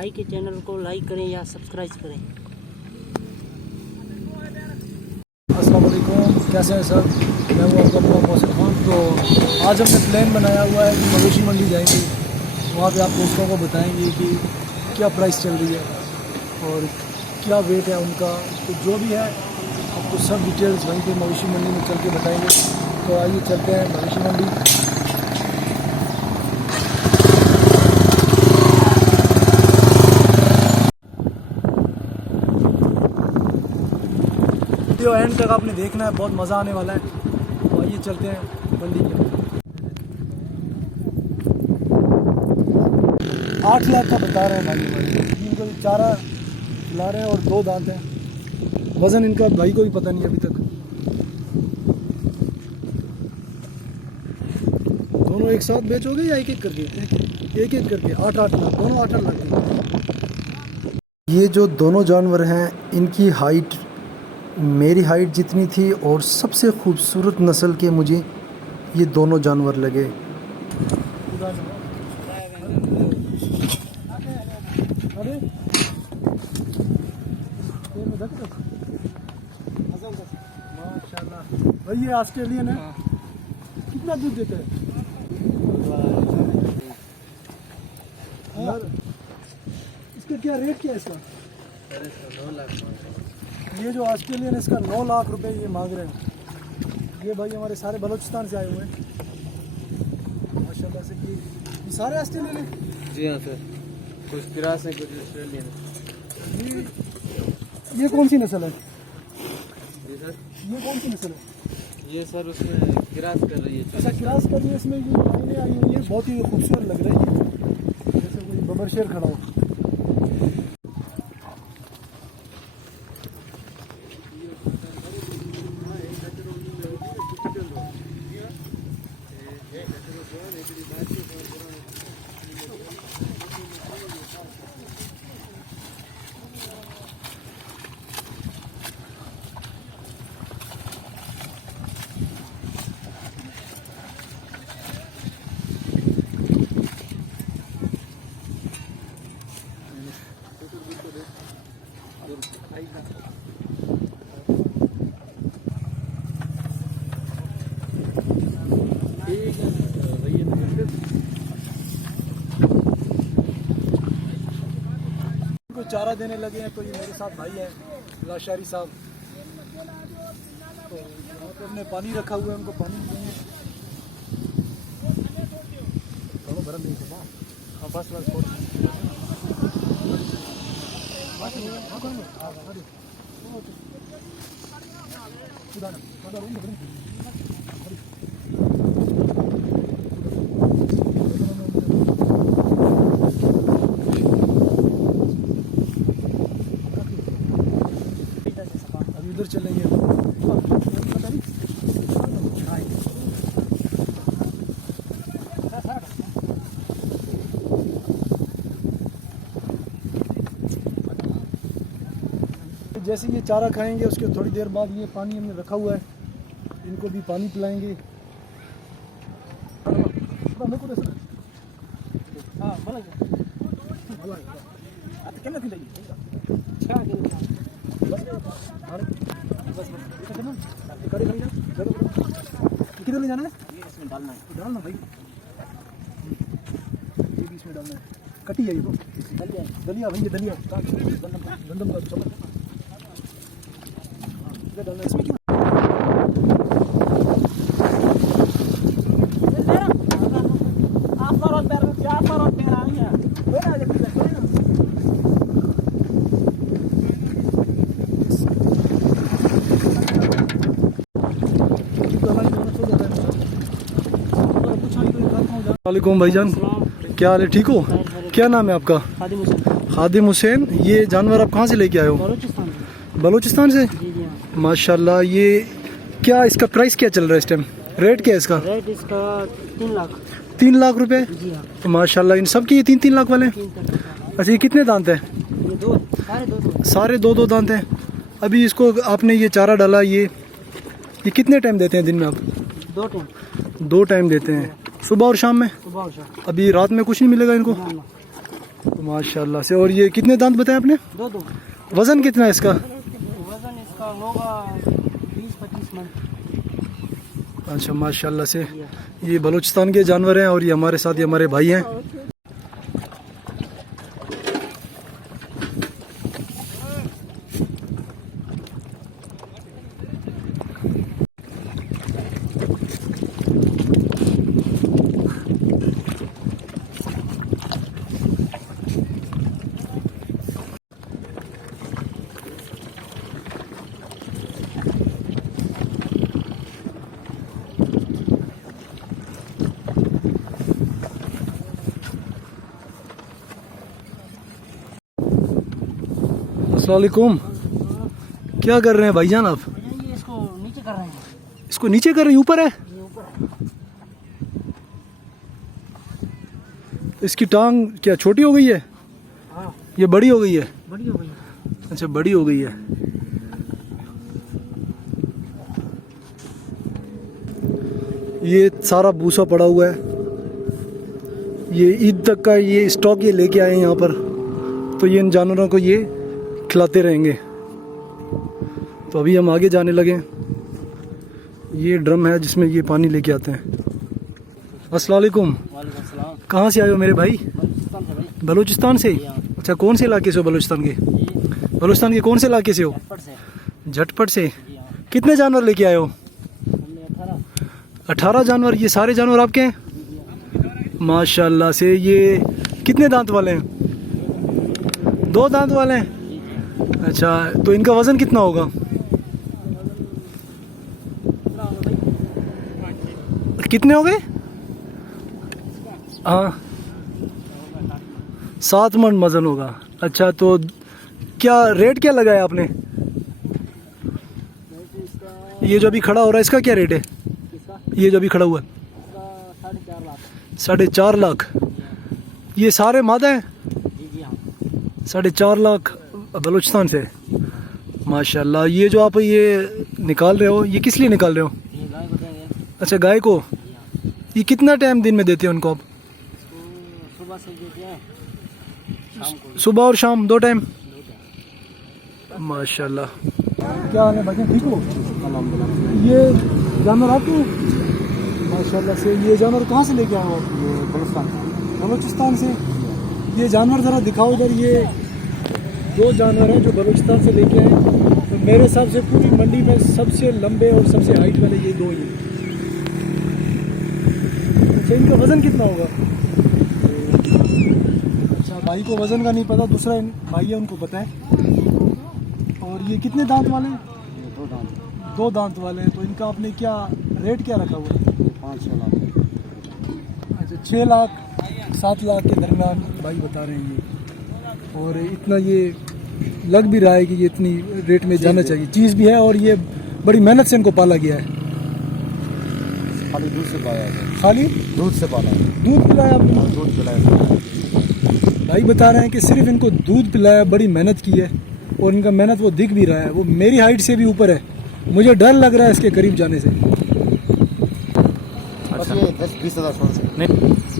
भाई के चैनल को लाइक करें या सब्सक्राइब करें। अस्सलाम वालेकुम, कैसे हैं सब? मैं हूँ आपका अपना मौसम खान। तो आज हमने प्लान बनाया हुआ है कि मवेशी मंडी जाएंगे, वहाँ पे आप दोस्तों को बताएंगे कि क्या प्राइस चल रही है और क्या वेट है उनका। तो जो भी है आपको सब डिटेल्स वहीं पे मवेशी मंडी में चल के बताएंगे। तो आइए चलते हैं मवेशी मंडी। वीडियो एंड तक आपने देखना है, बहुत मज़ा आने वाला है। तो आइए चलते हैं मंडी के। 8 लाख का बता रहे हैं भाई हमारे। इनको चारा खिला रहे हैं और 2 दांत हैं। वज़न इनका भाई को भी पता नहीं अभी तक। दोनों एक साथ बेचोगे या एक एक करके? एक एक करके 8-8 लाख, दोनों 8-8 लाख के। ये जो दोनों जानवर हैं इनकी हाइट मेरी हाइट जितनी थी और सबसे खूबसूरत नस्ल के मुझे ये दोनों जानवर लगे। माशाल्लाह भाई, ये ऑस्ट्रेलियन है। कितना दूध देते हैं? इसका क्या रेट क्या है इसका? 9 लाख। ये जो ऑस्ट्रेलियन है इसका 9 लाख रुपए ये मांग रहे हैं। ये भाई हमारे सारे बलूचिस्तान से आए हुए हैं माशाल्लाह से। ये सारे ऑस्ट्रेलियन हैं? जी हाँ सर, कुछ क्रास है, कुछ ऑस्ट्रेलियन है। ये कौन सी नस्ल है? जी सर, ये कौन सी नस्ल है? ये सर उसमें क्रास कर रही है। अच्छा, क्रास कर रही है। इसमें ये लाइनें आई हुई है, बहुत ही खूबसूरत लग रही है, जैसे कोई बबर शेर खड़ा हो। चारा देने लगे हैं। तो ये मेरे साथ भाई है लाशारी साहब। तो यहाँ पे हमने पानी रखा हुआ है, उनको पानी देंगे। भरम नहीं था। हाँ बस उधर चलेंगे। जैसे ये चारा खाएंगे उसके थोड़ी देर बाद ये पानी हमने रखा हुआ है, इनको भी पानी पिलाएंगे। किधर ले जाना है? इसमें डालना भाई, ये भी इसमें डालना है। कटी है ये तो दलिया भाई, ये दलिया गंदम का चमक डालना इसमें। क्यों वालेकुम भाईजान, क्या हाल है? ठीक हो? क्या नाम है आपका? खादिम हुसैन। ये जानवर आप कहाँ से लेके आए हो? बलूचिस्तान से। माशाल्लाह। ये क्या इसका प्राइस क्या चल रहा है इस टाइम? रेट क्या है इसका? रेट इसका 3 लाख। 3 लाख रुपए? जी हाँ। तो माशाल्लाह इन सब के ये 3-3 लाख वाले? अच्छा, ये कितने दांत हैं? ये सारे 2-2 दांत हैं। अभी इसको आपने ये चारा डाला, ये कितने टाइम देते हैं दिन में आप? 2 टाइम। 2 टाइम देते हैं, सुबह और शाम में? सुबह और शाम। अभी रात में कुछ नहीं मिलेगा इनको? माशा अल्लाह से। और ये कितने दांत बताए आपने? दो दो। वज़न कितना है इसका? वजन इसका होगा 20-25 मन। अच्छा माशाल्लाह से। ये बलूचिस्तान के जानवर हैं और ये हमारे साथ ये हमारे भाई हैं। अस्सलाम वालेकुम। क्या कर रहे हैं भाईजान आप? ये इसको नीचे कर रहे हैं। इसको नीचे कर रहे हैं, ऊपर है? ये ऊपर है। इसकी टांग क्या छोटी हो गई है? हाँ ये बड़ी हो गई है? बड़ी हो गई है। अच्छा बड़ी हो गई है। ये सारा भूसा पड़ा हुआ है। ये ईद तक का ये स्टॉक ये लेके आए हैं यहाँ पर, तो ये इन जानवरों को ये खिलाते रहेंगे। तो अभी हम आगे जाने लगे। ये ड्रम है जिसमें ये पानी लेके आते हैं। अस्सलाम वालेकुम। वालेकुम सलाम। कहाँ से आए हो मेरे भाई? बलूचिस्तान से भाई। बलूचिस्तान से? अच्छा कौन से इलाके से हो बलूचिस्तान के? ये बलूचिस्तान के कौन से इलाके से हो? झटपट से। झटपट से। जी हाँ। कितने जानवर लेके आए हो? हमने 18। 18 जानवर। ये सारे जानवर आपके हैं? माशाल्लाह से। ये कितने दांत वाले हैं? 2 दांत वाले हैं। अच्छा तो इनका वज़न कितना होगा? कितने हो गए? हाँ 7 मन वज़न होगा। अच्छा तो क्या रेट क्या लगाया आपने? ये जो अभी खड़ा हो रहा है इसका क्या रेट है? ये जो अभी खड़ा हुआ है? 4.5 लाख। 4.5 लाख। ये सारे मादा हैं? जी जी हाँ। 4.5 लाख बलूचिस्तान से। माशाल्लाह। ये जो आप ये निकाल रहे हो ये किस लिए निकाल रहे हो? ये गाय को देंगे। अच्छा गाय को। ये कितना टाइम दिन में देते हैं उनको आप? तो सुबह से देते हैं, शाम को सुबह और शाम 2 टाइम? 2 टाइम। माशाल्लाह। क्या हाल है भाई, ठीक हो? अल्हम्दुलिल्लाह। ये जानवर आपके हैं? माशाल्लाह से। ये जानवर कहाँ से लेके आए हो आप? ये बलूचिस्तान। बलूचिस्तान से। ये जानवर ज़रा दिखाओ इधर। ये 2 जानवर हैं जो बलूचिस्तान से लेके आए। तो मेरे हिसाब से पूरी मंडी में सबसे लंबे और सबसे हाइट वाले ये 2 ही हैं। अच्छा इनका वज़न कितना होगा? अच्छा भाई को वज़न का नहीं पता, दूसरा भाई है उनको पता है। और ये कितने दांत वाले हैं? 2 दांत। 2 दांत वाले हैं। तो इनका आपने क्या रेट क्या रखा हुआ है? 5-6 लाख। अच्छा 6 लाख 7 लाख के दरमियान भाई बता रहे हैं ये। और इतना ये लग भी रहा है कि ये इतनी रेट में जाना चाहिए। चीज़ भी है और ये बड़ी मेहनत से इनको पाला गया है। खाली दूध से पाया है। खाली दूध से पाला है। दूध पिलाया आपने? दूध पिलाया। भाई बता रहे हैं कि सिर्फ इनको दूध पिलाया, बड़ी मेहनत की है और इनका मेहनत वो दिख भी रहा है। वो मेरी हाइट से भी ऊपर है। मुझे डर लग रहा है इसके करीब जाने से। अच्छा 10-20 हज़ार छोड़ से।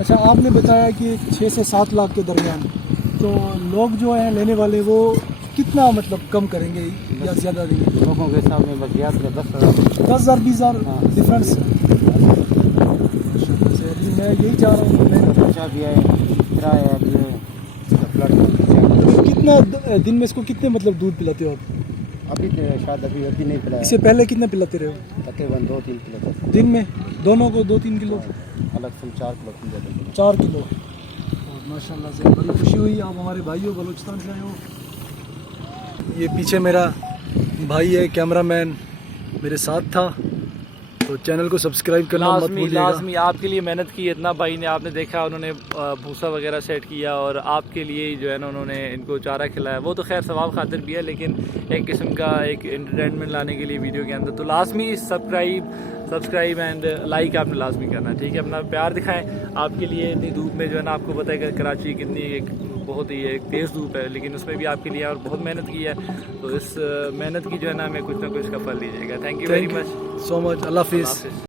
अच्छा आपने बताया कि 6 से 7 लाख के दरमियान। तो लोग जो हैं लेने वाले वो कितना मतलब कम करेंगे या ज़्यादा देंगे? लोगों के हिसाब में बस याद कर 10,000। 10,000 20,000 हाँ। डिफरेंस। मैं यही चाह रहा हूँ। मैं खर्चा भी है, किराया भी है, फ्लड। कितना दिन में इसको कितने मतलब दूध पिलाते हो आप? अभी तो शायद अभी नहीं पिलाया। इससे पहले कितना पिलाते रहे हो? तकरीबन 2-3 किलो तक। दिन में दोनों को 2-3 किलो? अलग से 4 किलो पी जाते हैं। 4 किलो। और माशाल्लाह से बड़ी खुशी हुई आप हमारे भाई हो, बलूचिस्तान से आए हो। ये पीछे मेरा भाई है कैमरामैन, मेरे साथ था। तो चैनल को सब्सक्राइब करना मत भूलिएगा। लाजमी आपके लिए मेहनत की इतना भाई ने, आपने देखा उन्होंने भूसा वगैरह सेट किया और आपके लिए जो है ना उन्होंने इनको चारा खिलाया। वो तो खैर सवाब खातिर भी है, लेकिन एक किस्म का एक एंटरटेनमेंट लाने के लिए वीडियो के अंदर। तो लाजमी सब्सक्राइब एंड लाइक आपने लाजमी करना है, ठीक है? अपना प्यार दिखाएं। आपके लिए इतनी धूप में जो है ना, आपको पता है कि कराची कितनी एक बहुत ही एक तेज़ धूप है, लेकिन उसमें भी आपके लिए और बहुत मेहनत की है। तो इस मेहनत की जो है ना हमें कुछ ना कुछ का फल दीजिएगा। Thank you very much. So much. अल्लाह हाफिज़।